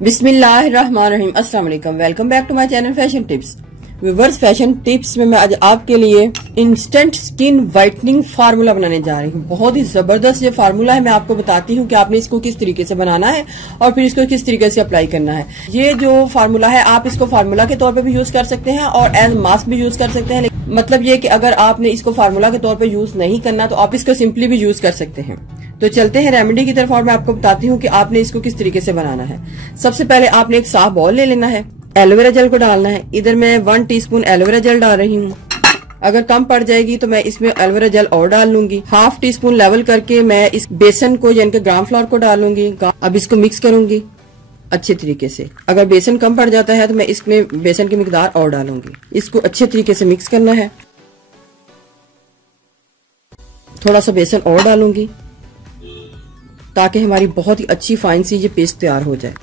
बिस्मिल्लाहिर्रहमानिर्रहीम, अस्सलाम वालेकुम। Welcome back to my channel fashion tips. Viewers, fashion tips में मैं आज आपके लिए इंस्टेंट स्किन वाइटनिंग फार्मूला बनाने जा रही हूँ। बहुत ही जबरदस्त ये फार्मूला है। मैं आपको बताती हूँ कि आपने इसको किस तरीके से बनाना है और फिर इसको किस तरीके से अप्लाई करना है। ये जो फार्मूला है, आप इसको फार्मूला के तौर पे भी यूज कर सकते हैं और एज मास्क भी यूज कर सकते हैं। मतलब ये कि अगर आपने इसको फार्मूला के तौर पे यूज नहीं करना तो आप इसको सिंपली भी यूज कर सकते हैं। तो चलते हैं रेमेडी की तरफ और मैं आपको बताती हूँ कि आपने इसको किस तरीके से बनाना है। सबसे पहले आपने एक साफ बाउल ले लेना है, एलोवेरा जेल को डालना है। इधर मैं 1 टीस्पून एलोवेरा जेल डाल रही हूँ। अगर कम पड़ जाएगी तो मैं इसमें एलोवेरा जेल और डाल लूंगी। हाफ टी स्पून लेवल करके मैं इस बेसन को यानी कि ग्राम फ्लोर को डाल लूंगी। अब इसको मिक्स करूंगी अच्छे तरीके से। अगर बेसन कम पड़ जाता है तो मैं इसमें बेसन की मिकदार और डालूंगी। इसको अच्छे तरीके से मिक्स करना है। थोड़ा सा बेसन और डालूंगी ताकि हमारी बहुत ही अच्छी फाइन सी ये पेस्ट तैयार हो जाए।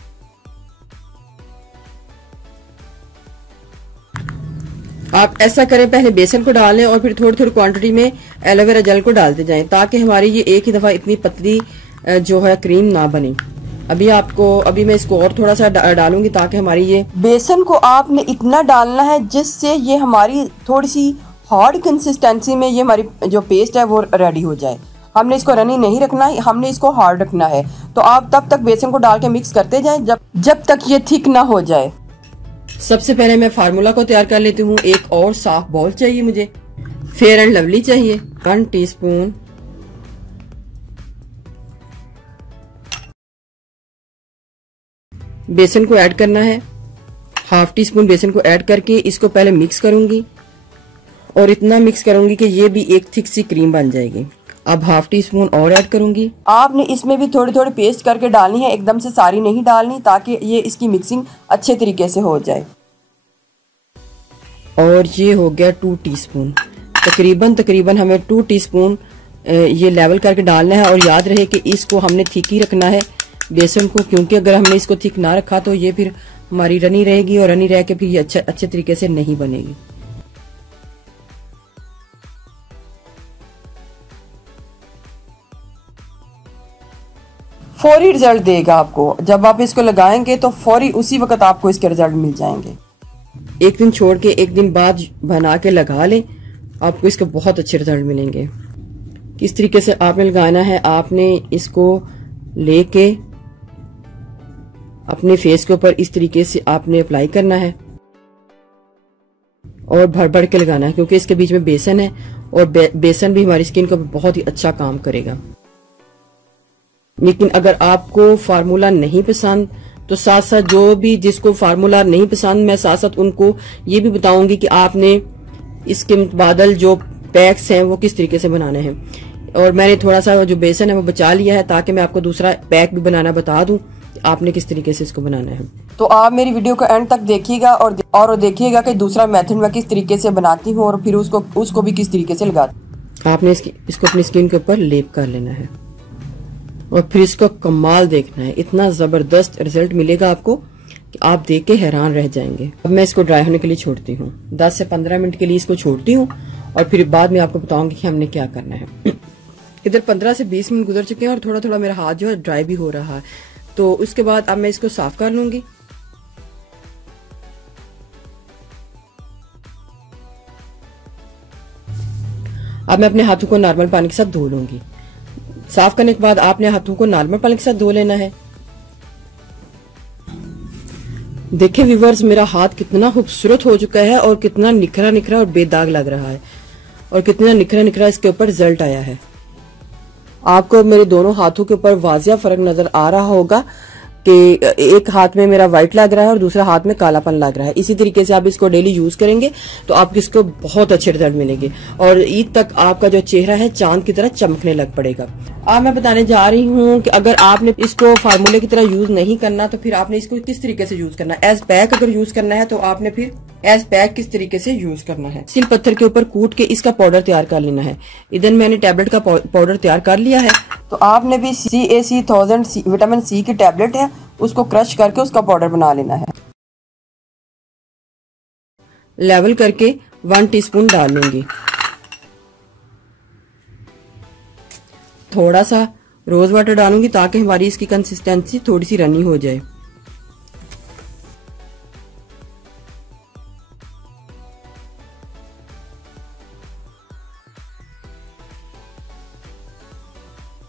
आप ऐसा करें, पहले बेसन को डाल लें और फिर थोड़ी थोड़ी क्वांटिटी में एलोवेरा जेल को डालते जाएं ताकि हमारी ये एक ही दफा इतनी पतली जो है क्रीम ना बने। अभी मैं इसको और थोड़ा सा डालूंगी ताकि हमारी ये बेसन को आपने इतना डालना है जिससे ये हमारी थोड़ी सी हार्ड कंसिस्टेंसी में ये हमारी जो पेस्ट है वो रेडी हो जाए। हमने इसको रनी नहीं रखना है, हमने इसको हार्ड रखना है। तो आप तब तक बेसन को डाल के मिक्स करते जाएं जब तक ये थिक ना हो जाए। सबसे पहले मैं फार्मूला को तैयार कर लेती हूँ। एक और साफ बाउल चाहिए मुझे। फेयर एंड लवली चाहिए 1 टीस्पून। बेसन को ऐड करना है। हाफ टी स्पून बेसन को ऐड करके इसको पहले मिक्स करूंगी और इतना मिक्स करूंगी कि ये भी एक थिक सी क्रीम बन जाएगी। अब हाफ टी स्पून और ऐड करूंगी। आपने इसमें भी थोड़ी थोड़ी पेस्ट करके डालनी है, एकदम से सारी नहीं डालनी ताकि ये इसकी मिक्सिंग अच्छे तरीके से हो जाए। और ये हो गया 2 टीस्पून। तकरीबन हमें 2 टीस्पून ये लेवल करके डालना है। और याद रहे कि इसको हमने थिक ही रखना है बेसन को, क्योंकि अगर हमने इसको थिक ना रखा तो ये फिर हमारी रनी रहेगी और रनी रह के फिर ये अच्छे तरीके से नहीं बनेगी। फौरी रिजल्ट देगा आपको। जब आप इसको लगाएंगे तो फौरी उसी वक्त आपको इसके रिजल्ट मिल जाएंगे। एक दिन छोड़ के एक दिन बाद बना के लगा लें, आपको इसके बहुत अच्छे रिजल्ट मिलेंगे। किस तरीके से आपने लगाना है, आपने इसको लेके अपने फेस के ऊपर इस तरीके से आपने अप्लाई करना है और भर भर के लगाना है, क्योंकि इसके बीच में बेसन है और बेसन भी हमारी स्किन को बहुत ही अच्छा काम करेगा। लेकिन अगर आपको फार्मूला नहीं पसंद तो साथ साथ जो भी जिसको फार्मूला नहीं पसंद, मैं साथ साथ उनको ये भी बताऊंगी कि आपने इसके मुताबिक जो पैक्स हैं वो किस तरीके से बनाने हैं। और मैंने थोड़ा सा जो बेसन है वो बचा लिया है ताकि मैं आपको दूसरा पैक भी बनाना बता दूं कि आपने किस तरीके से इसको बनाना है। तो आप मेरी वीडियो को एंड तक देखिएगा और देखिएगा कि दूसरा मेथड मैं किस तरीके से बनाती हूँ और फिर उसको भी किस तरीके से लगाती। आपने इसको अपनी स्किन के ऊपर लेप कर लेना है और फिर इसका कमाल देखना है। इतना जबरदस्त रिजल्ट मिलेगा आपको कि आप देख के हैरान रह जाएंगे। अब मैं इसको ड्राई होने के लिए छोड़ती हूँ। 10 से 15 मिनट के लिए इसको छोड़ती हूँ और फिर बाद में आपको बताऊंगी कि हमने क्या करना है। इधर 15 से 20 मिनट गुजर चुके हैं और थोड़ा थोड़ा मेरा हाथ जो है ड्राई भी हो रहा है। तो उसके बाद अब मैं इसको साफ कर लूंगी। अब मैं अपने हाथों को नॉर्मल पानी के साथ धो लूंगी। साफ करने के बाद आपने हाथों को नॉर्मल पानी के साथ धो लेना है। देखिए व्यूअर्स, मेरा हाथ कितना खूबसूरत हो चुका है और कितना निखरा निखरा और बेदाग लग रहा है और कितना निखरा निखरा इसके ऊपर रिजल्ट आया है। आपको मेरे दोनों हाथों के ऊपर वाजिया फर्क नजर आ रहा होगा कि एक हाथ में मेरा व्हाइट लग रहा है और दूसरा हाथ में कालापन लग रहा है। इसी तरीके से आप इसको डेली यूज करेंगे तो आपको इसको बहुत अच्छे रिजल्ट मिलेंगे और ईद तक आपका जो चेहरा है चांद की तरह चमकने लग पड़ेगा। अब मैं बताने जा रही हूँ कि अगर आपने इसको फार्मूले की तरह यूज नहीं करना तो फिर आपने इसको किस तरीके से यूज करना है। एज पैक अगर यूज करना है तो आपने फिर एज पैक किस तरीके से यूज करना है। सिल पत्थर के ऊपर कूट के इसका पाउडर तैयार कर लेना है। इधर मैंने टैबलेट का पाउडर तैयार कर लिया है। तो आपने भी CAC 1000 विटामिन C की टैबलेट है, उसको क्रश करके उसका पाउडर बना लेना है। लेवल करके 1 टीस्पून डाल लूंगी। थोड़ा सा रोज वाटर डालूंगी ताकि हमारी इसकी कंसिस्टेंसी थोड़ी सी रनी हो जाए।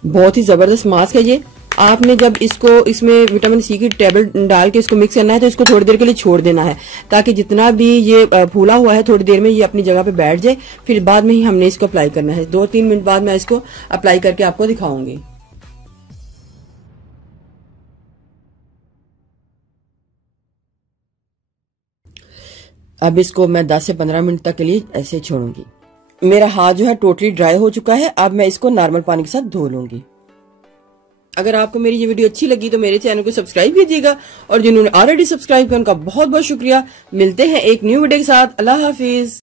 बहुत ही जबरदस्त मास्क है ये। आपने जब इसको इसमें विटामिन सी की टेबलेट डाल के इसको मिक्स करना है तो इसको थोड़ी देर के लिए छोड़ देना है, ताकि जितना भी ये फूला हुआ है थोड़ी देर में ये अपनी जगह पे बैठ जाए। फिर बाद में ही हमने इसको अप्लाई करना है। 2-3 मिनट बाद मैं इसको अप्लाई करके आपको दिखाऊंगी। अब इसको मैं 10 से 15 मिनट तक के लिए ऐसे छोड़ूंगी। मेरा हाथ जो है टोटली ड्राई हो चुका है। अब मैं इसको नॉर्मल पानी के साथ धो लूंगी। अगर आपको मेरी ये वीडियो अच्छी लगी तो मेरे चैनल को सब्सक्राइब कीजिएगा, और जिन्होंने ऑलरेडी सब्सक्राइब किया उनका बहुत बहुत शुक्रिया। मिलते हैं एक न्यू वीडियो के साथ। अल्लाह हाफिज।